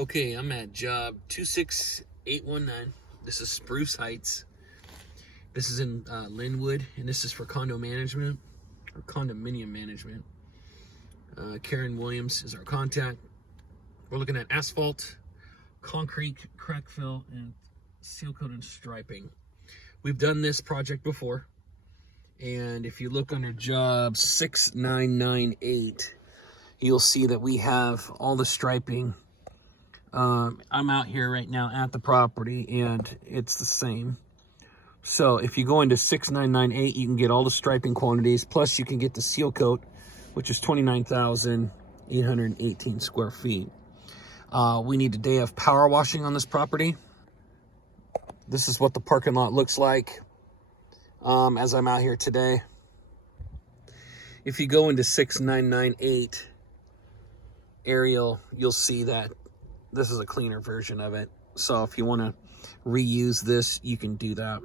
Okay, I'm at job 26819. This is Spruce Heights. This is in Linwood, and this is for condo management or condominium management. Karen Williams is our contact. We're looking at asphalt, concrete, crack fill, and seal coat and striping. We've done this project before, and if you look under job 6998, you'll see that we have all the striping. I'm out here right now at the property, and it's the same. So if you go into 6998, you can get all the striping quantities, plus you can get the seal coat, which is 29,818 square feet. We need a day of power washing on this property. This is what the parking lot looks like as I'm out here today. If you go into 6998 aerial, you'll see that this is a cleaner version of it. So if you want to reuse this, you can do that.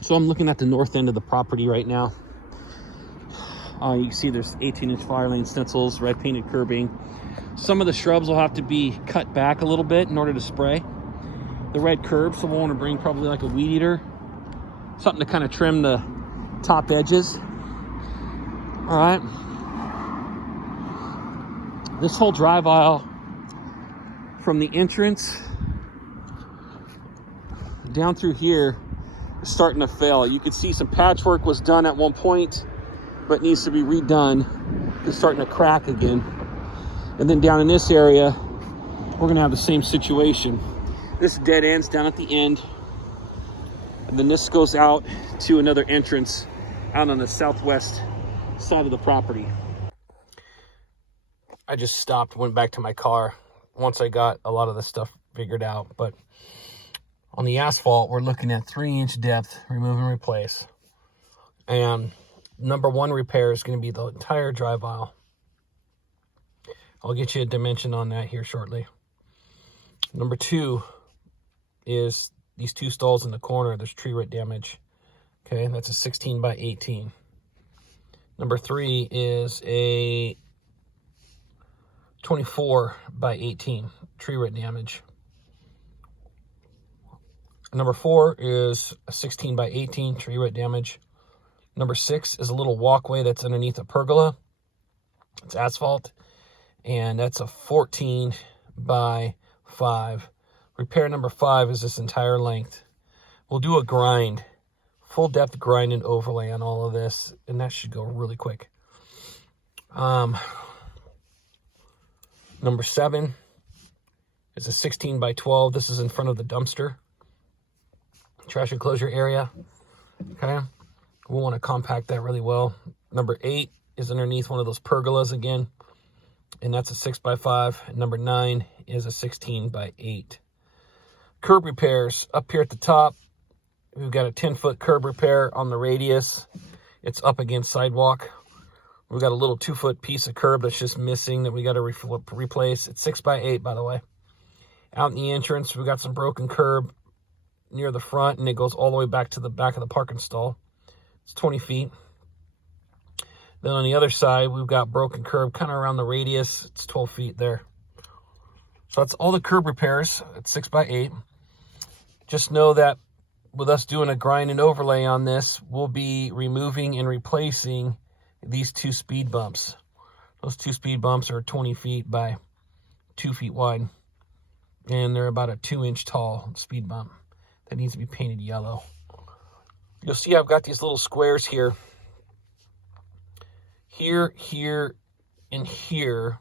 So I'm looking at the north end of the property right now. You can see there's 18-inch fire lane stencils, red painted curbing. Some of the shrubs will have to be cut back a little bit in order to spray. The red curb, so we'll want to bring probably like a weed eater, something to kind of trim the top edges. All right. This whole drive aisle from the entrance down through here is starting to fail. You can see some patchwork was done at one point, but needs to be redone. It's starting to crack again. And then down in this area, we're gonna have the same situation. This dead ends down at the end, and then this goes out to another entrance out on the southwest side of the property. I just stopped, went back to my car once I got a lot of this stuff figured out. But on the asphalt, we're looking at 3-inch depth, remove and replace. And number one repair is going to be the entire drive aisle. I'll get you a dimension on that here shortly. Number two is these two stalls in the corner. There's tree root damage. Okay, that's a 16 by 18. Number three is a 24 by 18 tree root damage. Number four is a 16 by 18 tree root damage. Number six is a little walkway that's underneath a pergola. It's asphalt, and that's a 14 by 5. Repair number 5 is this entire length. We'll do a grind, full depth grind and overlay on all of this, and that should go really quick. Number 7 is a 16 by 12. This is in front of the dumpster. Trash enclosure area. Okay. We'll want to compact that really well. Number 8 is underneath one of those pergolas again, and that's a 6 by 5. And number 9 is a 16 by 8. Curb repairs up here at the top. We've got a 10-foot curb repair on the radius. It's up against sidewalk. We've got a little 2-foot piece of curb that's just missing that we got to replace. It's 6 by 8, by the way. Out in the entrance, we've got some broken curb near the front, and it goes all the way back to the back of the parking stall. It's 20 feet. Then on the other side, we've got broken curb kind of around the radius. It's 12 feet there. So that's all the curb repairs at 6 by 8. Just know that with us doing a grind and overlay on this, we'll be removing and replacing these 2 speed bumps. Those 2 speed bumps are 20 feet by 2 feet wide, and they're about a 2-inch tall speed bump that needs to be painted yellow. You'll see I've got these little squares here. Here, and here.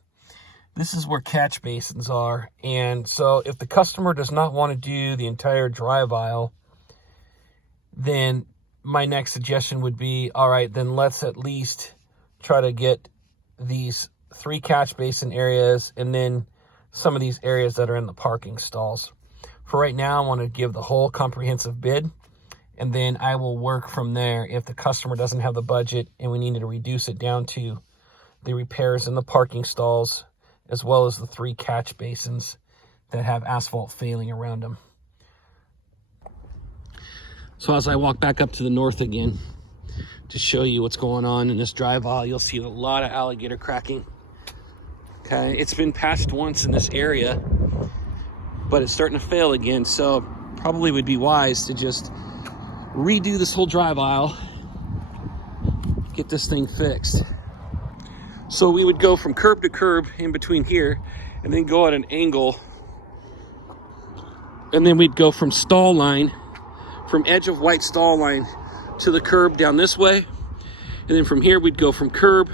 This is where catch basins are. And so if the customer does not want to do the entire drive aisle, then my next suggestion would be, all right, then let's at least try to get these 3 catch basin areas and then some of these areas that are in the parking stalls. For right now, I want to give the whole comprehensive bid, and then I will work from there. If the customer doesn't have the budget and we need to reduce it down to the repairs in the parking stalls, as well as the 3 catch basins that have asphalt failing around them. So as I walk back up to the north again to show you what's going on in this drive aisle, you'll see a lot of alligator cracking. Okay, it's been patched once in this area, but it's starting to fail again. So probably would be wise to just redo this whole drive aisle, get this thing fixed. So we would go from curb to curb in between here, and then go at an angle, and then we'd go from stall line, from edge of white stall line to the curb down this way, and then from here we'd go from curb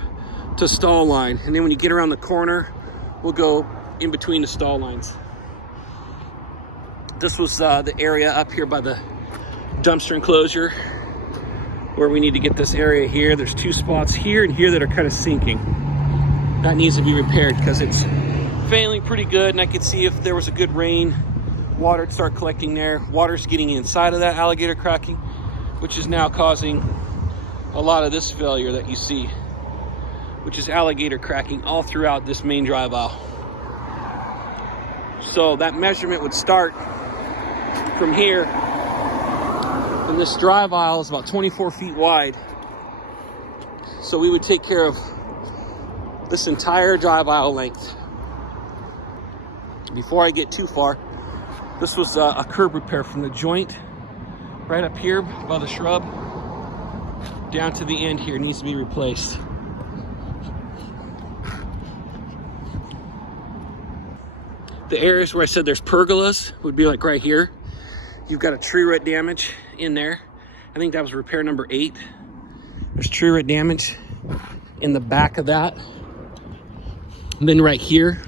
to stall line, and then when you get around the corner, we'll go in between the stall lines. This was the area up here by the dumpster enclosure where we need to get this area here. There's 2 spots here and here that are kind of sinking. That needs to be repaired because it's failing pretty good, and I could see if there was a good rain, water would start collecting there. Water's getting inside of that alligator cracking, which is now causing a lot of this failure that you see, which is alligator cracking all throughout this main drive aisle. So that measurement would start from here, and this drive aisle is about 24 feet wide. So we would take care of this entire drive aisle length. Before I get too far, this was a curb repair from the joint right up here by the shrub down to the end here. Needs to be replaced. The areas where I said there's pergolas would be like right here. You've got a tree root damage in there. I think that was repair number 8. There's tree root damage in the back of that. And then right here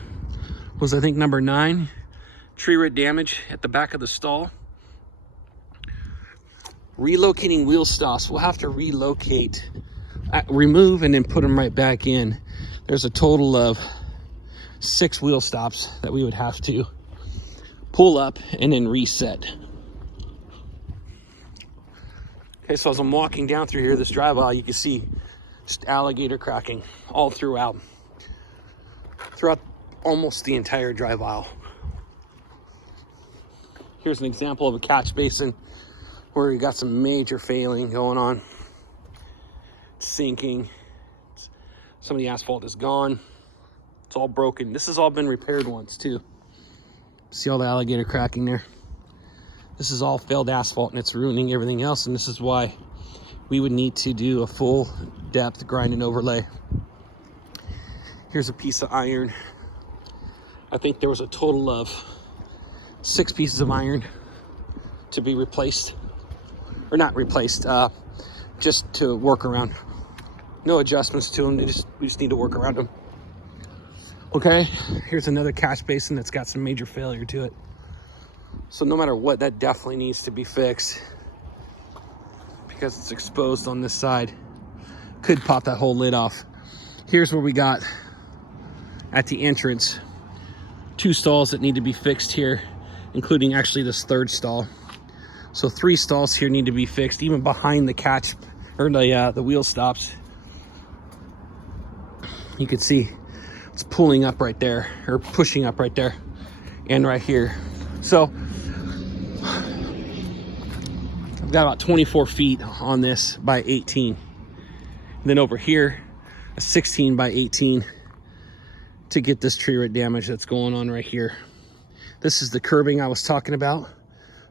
was, I think, number 9. Tree root damage at the back of the stall. Relocating wheel stops. We'll have to relocate, remove, and then put them right back in. There's a total of 6 wheel stops that we would have to pull up and then reset. Okay, so as I'm walking down through here, this drive aisle, you can see just alligator cracking all throughout almost the entire drive aisle. Here's an example of a catch basin where you got some major failing going on. It's sinking. Some of the asphalt is gone. It's all broken. This has all been repaired once too. See all the alligator cracking there? This is all failed asphalt, and it's ruining everything else, and this is why we would need to do a full depth grind and overlay. Here's a piece of iron. I think there was a total of 6 pieces of iron to be replaced, or not replaced, just to work around. No adjustments to them. We just need to work around them. Okay, here's another catch basin that's got some major failure to it. So no matter what, that definitely needs to be fixed because it's exposed on this side. Could pop that whole lid off. Here's where we got at the entrance 2 stalls that need to be fixed here, including actually this 3rd stall. So 3 stalls here need to be fixed, even behind the catch or the wheel stops. You can see it's pulling up right there, or pushing up right there and right here. So I've got about 24 feet on this by 18. And then over here, a 16 by 18 to get this tree root damage that's going on right here. This is the curbing I was talking about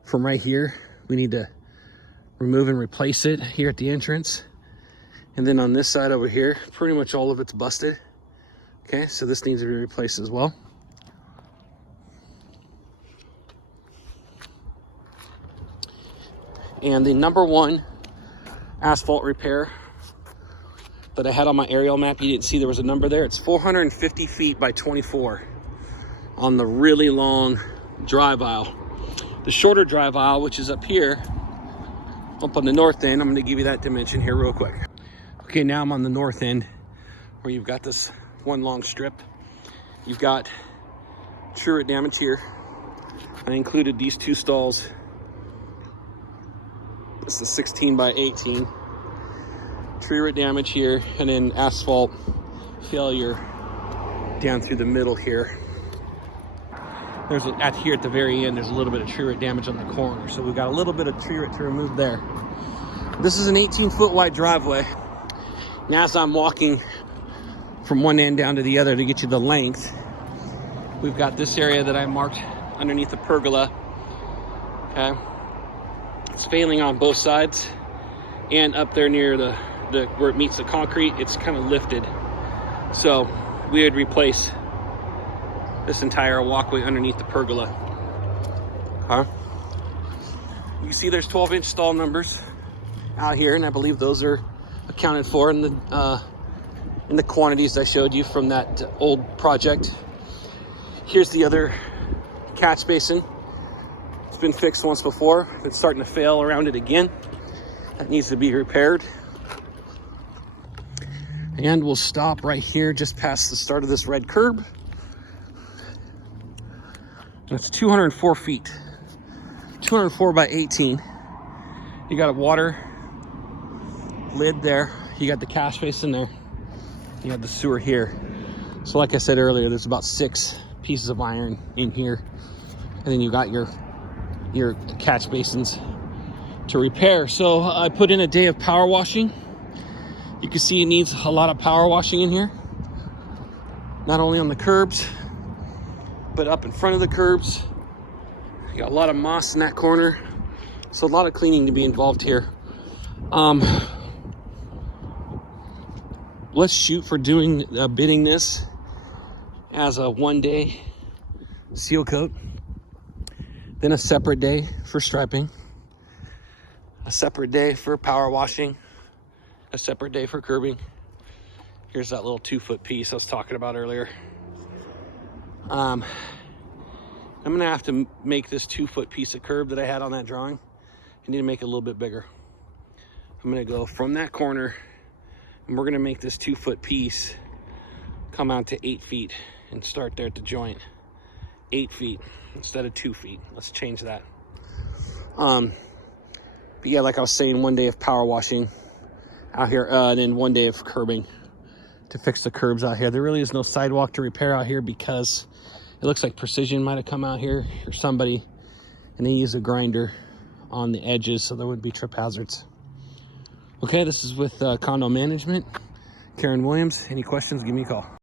from right here. We need to remove and replace it here at the entrance. And then on this side over here, pretty much all of it's busted. Okay, so this needs to be replaced as well. And the number 1 asphalt repair that I had on my aerial map, you didn't see there was a number there. It's 450 feet by 24 on the really long drive aisle. The shorter drive aisle, which is up here, up on the north end, I'm going to give you that dimension here real quick. Okay, now I'm on the north end where you've got this one long strip. You've got tree root damage here. I included these 2 stalls. This is 16 by 18. Tree root damage here, and then asphalt failure down through the middle here. There's here at the very end, there's a little bit of tree root damage on the corner. So we've got a little bit of tree root to remove there. This is an 18-foot wide driveway. And as I'm walking from one end down to the other to get you the length. We've got this area that I marked underneath the pergola. Okay, it's failing on both sides, and up there near the where it meets the concrete, it's kind of lifted. So we would replace this entire walkway underneath the pergola. Okay. You can see there's 12-inch stall numbers out here, and I believe those are accounted for in the quantities I showed you from that old project. Here's the other catch basin. It's been fixed once before. It's starting to fail around it again. That needs to be repaired. And we'll stop right here just past the start of this red curb. And it's 204 feet. 204 by 18. You got a water lid there. You got the catch basin there. You got the sewer here. So like I said earlier, there's about 6 pieces of iron in here. And then you got your catch basins to repair. So I put in a day of power washing. You can see it needs a lot of power washing in here. Not only on the curbs, but up in front of the curbs. You got a lot of moss in that corner. So a lot of cleaning to be involved here. Let's shoot for bidding this as a 1-day seal coat, then a separate day for striping, a separate day for power washing, a separate day for curbing. Here's that little 2-foot piece I was talking about earlier. I'm gonna have to make this 2-foot piece of curb that I had on that drawing. I need to make it a little bit bigger. I'm gonna go from that corner, and we're gonna make this 2-foot piece come out to 8 feet and start there at the joint. 8 feet instead of 2 feet. Let's change that. But yeah, like I was saying, 1 day of power washing out here, and then 1 day of curbing to fix the curbs out here. There really is no sidewalk to repair out here because it looks like Precision might have come out here or somebody, and they use a grinder on the edges so there wouldn't be trip hazards. Okay, this is with Condo Management. Karen Williams. Any questions, give me a call.